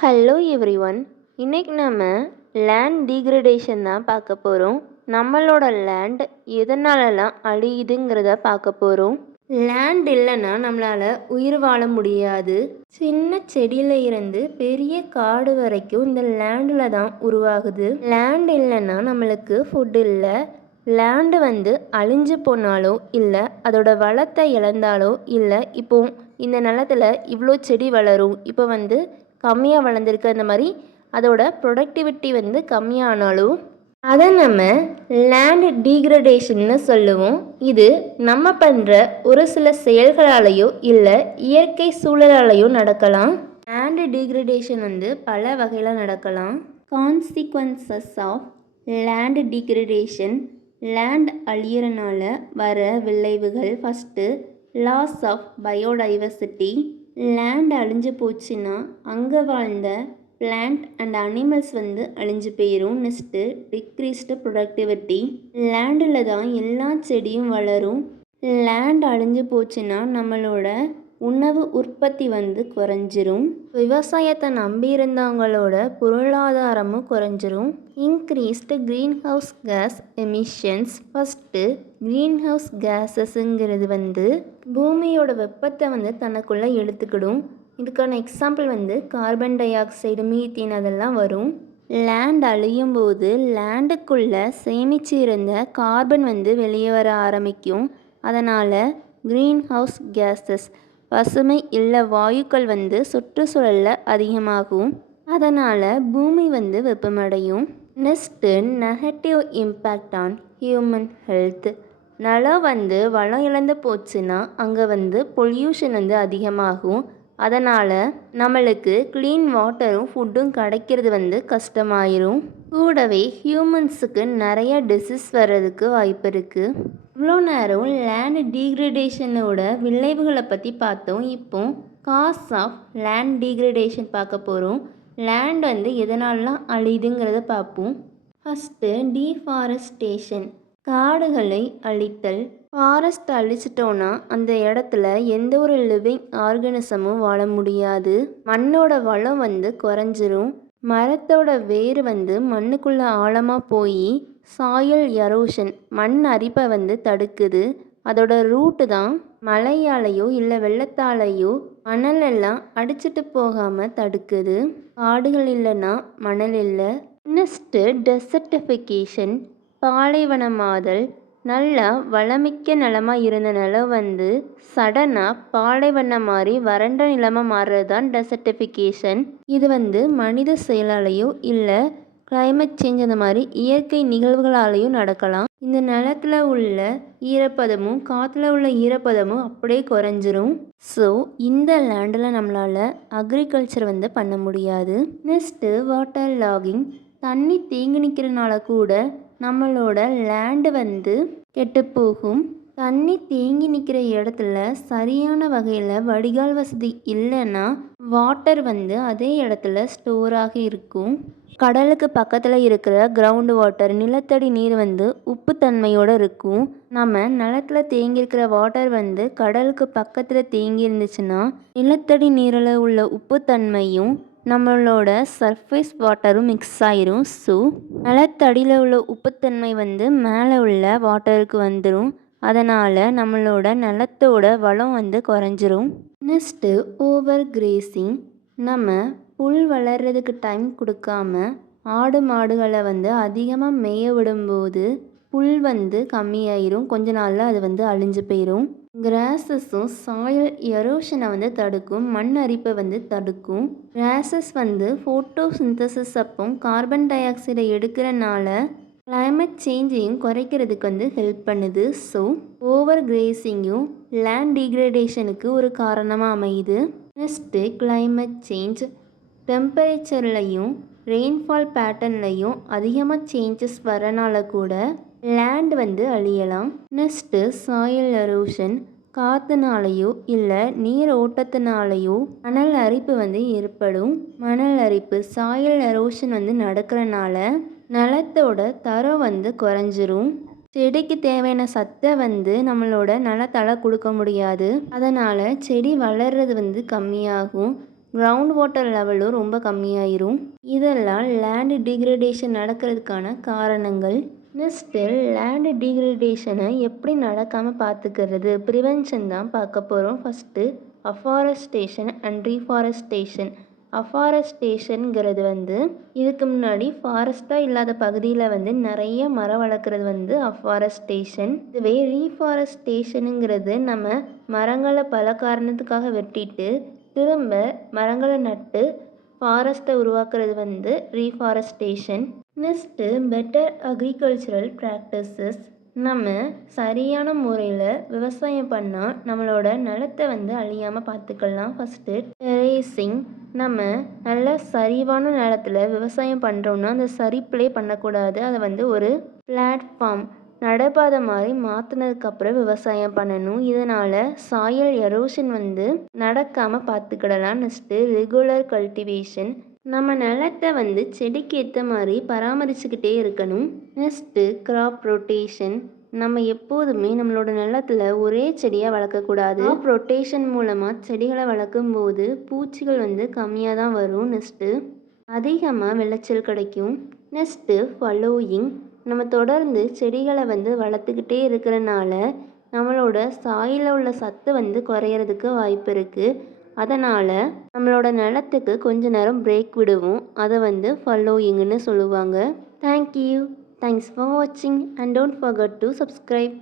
Hello everyone. இன்னைக்கு நம்ம land degradation தான் பார்க்க போகிறோம். நம்மளோட லேண்ட் எதனாலலாம் அழியுதுங்கிறத பார்க்க போகிறோம். லேண்ட் இல்லைன்னா நம்மளால் உயிர் வாழ முடியாது. சின்ன செடியில் இருந்து பெரிய காடு வரைக்கும் இந்த லேண்டில் தான் உருவாகுது. லேண்ட் இல்லைன்னா நம்மளுக்கு ஃபுட் இல்லை. லேண்டு அழிஞ்சு போனாலோ இல்லை அதோட வளத்தை இழந்தாலோ இல்லை இப்போ இந்த நிலத்தில் இவ்வளோ செடி வளரும் இப்போ கம்மியாக வளர்ந்துருக்கு, அந்த மாதிரி அதோட ப்ரொடக்டிவிட்டி கம்மியானாலும் அதை நம்ம லேண்ட் டீக்ரடேஷன்னு சொல்லுவோம். இது நம்ம பண்ணுற ஒரு சில செயல்களாலேயோ இல்லை இயற்கை சூழலாலேயோ நடக்கலாம். லேண்ட் டீக்ரடேஷன் பல வகையில் நடக்கலாம். Consequences of land degradation, land அழியறனால வர விளைவுகள். First, loss of biodiversity. Land அழிஞ்சு போச்சுன்னா அங்கே வாழ்ந்த பிளான்ட் அண்ட் அனிமல்ஸ் அழிஞ்சு போயிடும். Next, decreased productivity. லேண்டில் தான் எல்லா செடியும் வளரும். லேண்ட் அழிஞ்சு போச்சுன்னா நம்மளோட உணவு உற்பத்தி குறைஞ்சிரும். விவசாயத்தை நம்பி இருந்தவங்களோட பொருளாதாரமும் குறைஞ்சிரும். Increased green house gas emissions. First, green house கேஸஸ்ங்கிறது பூமியோட வெப்பத்தை தனக்குள்ளே எடுத்துக்கிடும். இதுக்கான example carbon dioxide, methane அதெல்லாம் வரும். லேண்ட் அழியும் போது லேண்டுக்குள்ளே சேமிச்சு இருந்த கார்பன் வெளியே வர ஆரம்பிக்கும். அதனால் க்ரீன் ஹவுஸ் கேஸஸ், பசுமை இல்ல வாயுக்கள் சுற்றுச்சூழலில் அதிகமாகும். அதனால் பூமி வெப்பமடையும். Next, negative impact on human health. நிலம் வளம் இழந்து போச்சுன்னா அங்கே பொல்யூஷன் அதிகமாகும். அதனால் நம்மளுக்கு க்ளீன் வாட்டரும் ஃபுட்டும் கிடைக்கிறது கஷ்டமாயிரும். கூடவே ஹியூமன்ஸுக்கு நிறைய டிசீஸ் வர்றதுக்கு வாய்ப்பு இருக்குது. இவ்வளோ நேரம் லேண்ட் டீக்ரடேஷனோட விளைவுகளை பற்றி பார்த்தோம். இப்போ காஸ் ஆஃப் லேண்ட் டீக்ரடேஷன் பார்க்க போகிறோம். லேண்ட் எதனாலலாம் அழியுதுங்கிறத பார்ப்போம். ஃபஸ்ட்டு, டீஃபாரஸ்டேஷன், காடுகளை அழித்தல். ஃபாரஸ்ட் அழிச்சிட்டோன்னா அந்த இடத்துல எந்த ஒரு லிவிங் ஆர்கனிசமும் வாழ முடியாது. மண்ணோட வளம் குறைஞ்சிரும். மரத்தோட வேர் மண்ணுக்குள்ளே ஆழமாக போய் சாயில் எரோஷன், மண் அரிப்பை தடுக்குது. அதோட ரூட்டு தான் மழையாலேயோ இல்லை வெள்ளத்தாலேயோ மணலெல்லாம் அடிச்சிட்டு போகாமல் தடுக்குது. காடுகள் இல்லைன்னா மணல் இல்லை. நெக்ஸ்ட்டு, டெசர்டிஃபிகேஷன், பாலைவனமாதல். நல்லா வளமிக்க நிலமாக இருந்த நிலம் சடனாக பாலைவனம் மாதிரி வறண்ட நிலமாக மாறுறது தான் டெசர்டிஃபிகேஷன். இது மனித செயலாலேயோ இல்லை கிளைமேட் சேஞ்ச் அந்த மாதிரி இயற்கை நிகழ்வுகளாலேயும் நடக்கலாம். இந்த நிலத்தில் உள்ள ஈரப்பதமும் காற்றுல உள்ள ஈரப்பதமும் அப்படியே குறைஞ்சிரும். ஸோ இந்த லேண்டில் நம்மளால் அக்ரிகல்ச்சர் பண்ண முடியாது. Next, water logging. தண்ணி தேங்கி நிற்கிறனால கூட நம்மளோட லேண்டு கெட்டு போகும். தண்ணி தேங்கி நிற்கிற இடத்துல சரியான வகையில் வடிகால் வசதி இல்லைன்னா வாட்டர் அதே இடத்துல ஸ்டோர் ஆகி இருக்கும். கடலுக்கு பக்கத்தில் இருக்கிற கிரவுண்ட் வாட்டர், நிலத்தடி நீர் உப்புத்தன்மையோடு இருக்கும். நம்ம நிலத்தில் தேங்கியிருக்கிற வாட்டர் கடலுக்கு பக்கத்தில் தேங்கி இருந்துச்சுன்னா நிலத்தடி நீரில் உள்ள உப்புத்தன்மையும் நம்மளோட சர்ஃபேஸ் வாட்டரும் மிக்ஸ் ஆயிரும். ஸோ நிலத்தடியில் உள்ள உப்புத்தன்மை மேலே உள்ள வாட்டருக்கு வந்துடும். அதனால் நம்மளோட நிலத்தோட வளம் குறைஞ்சிரும். Next, over grazing. நம்ம புல் வளர்கிறதுக்கு டைம் கொடுக்காம ஆடு மாடுகளை அதிகமாக மேய விடும்போது புல் கம்மியாயிரும். கொஞ்ச நாளில் அது அழிஞ்சு போயிடும். கிராஸஸும் சாயில் எரோஷனை தடுக்கும், மண் அரிப்பை தடுக்கும். கிராஸஸ் ஃபோட்டோசிந்தசிஸ் அப்போ கார்பன் டை ஆக்சைடை எடுக்கிறனால கிளைமேட் சேஞ்சையும் குறைக்கிறதுக்கு ஹெல்ப் பண்ணுது. ஸோ ஓவர் கிரேசிங்கும் லேண்ட் டீக்ரடேஷனுக்கு ஒரு காரணமாக அமையுது. Next, climate change. டெம்பரேச்சர்லையும் ரெயின்ஃபால் பேட்டர்ன்லையும் அதிகமாக சேஞ்சஸ் வரனால கூட லேண்ட் அழியலாம். Next, soil erosion. காற்றுனாலேயோ இல்லை நீர் ஓட்டத்தினாலேயோ மணல் அரிப்பு ஏற்படும். மணல் அரிப்பு, சாயில் எரோஷன் நடக்கிறனால நிலத்தோட தரம் குறைஞ்சிரும். செடிக்கு தேவையான சத்தை நம்மளோட நிலத்தால் கொடுக்க முடியாது. அதனால் செடி வளர்றது கம்மியாகும். கிரவுண்ட் வாட்டர் லெவலும் ரொம்ப கம்மியாயிரும். இதெல்லாம் லேண்ட் டிகிரடேஷன் நடக்கிறதுக்கான காரணங்கள். நெக்ஸ்ட்டு லேண்ட் டிகிரடேஷனை எப்படி நடக்காமல் பார்த்துக்கிறது, ப்ரிவென்ஷன் தான் பார்க்க போகிறோம். First afforestation and reforestation. அஃபாரஸ்டேஷனுங்கிறது இதுக்கு முன்னாடி ஃபாரஸ்ட்டாக இல்லாத பகுதியில் நிறைய மரம் வளர்க்குறது அஃபாரஸ்டேஷன். இதுவே ரீஃபாரஸ்டேஷனுங்கிறது நம்ம மரங்களை பல காரணத்துக்காக வெட்டிட்டு திரும்ப மரங்களை நட்டு ஃபாரஸ்ட்டை உருவாக்குறது reforestation. Next better agricultural practices. நம்ம சரியான முறையில் விவசாயம் பண்ணால் நம்மளோட நிலத்தை அழியாமல் பார்த்துக்கலாம். ஃபஸ்ட்டு டெரேசிங். நம்ம நல்ல சரிவான நிலத்தில் விவசாயம் பண்ணுறோன்னா அந்த சரிப்பிலே பண்ணக்கூடாது. அதை ஒரு பிளாட்ஃபார்ம் நடைபாதை மாதிரி மாற்றினதுக்கப்புறம் விவசாயம் பண்ணணும். இதனால் சாயல் எரோஷன் நடக்காமல் பார்த்துக்கிடலாம். Next regular cultivation. நம்ம நிலத்தை செடிக்கு ஏற்ற மாதிரி பராமரிச்சுக்கிட்டே இருக்கணும். Next graph rotation. நம்ம எப்போதுமே நம்மளோட நிலத்தில் ஒரே செடியாக வளர்க்கக்கூடாது. கிராப் ரொட்டேஷன் மூலமாக செடிகளை வளர்க்கும் போது பூச்சிகள் கம்மியாக தான் வரும். நெக்ஸ்ட்டு அதிகமாக விளைச்சல் கிடைக்கும். Next following. நம்ம தொடர்ந்து செடிகளை வளர்த்துக்கிட்டே இருக்கிறனால நம்மளோட சாயில உள்ள சத்து குறையிறதுக்கு வாய்ப்பு இருக்குது. அதனால் நம்மளோட நிலத்துக்கு கொஞ்ச நேரம் பிரேக் விடுவோம். அதை ஃபாலோயிங்னு சொல்லுவாங்க. தேங்க்யூ. தேங்க்ஸ் ஃபார் வாட்சிங் and don't forget to subscribe.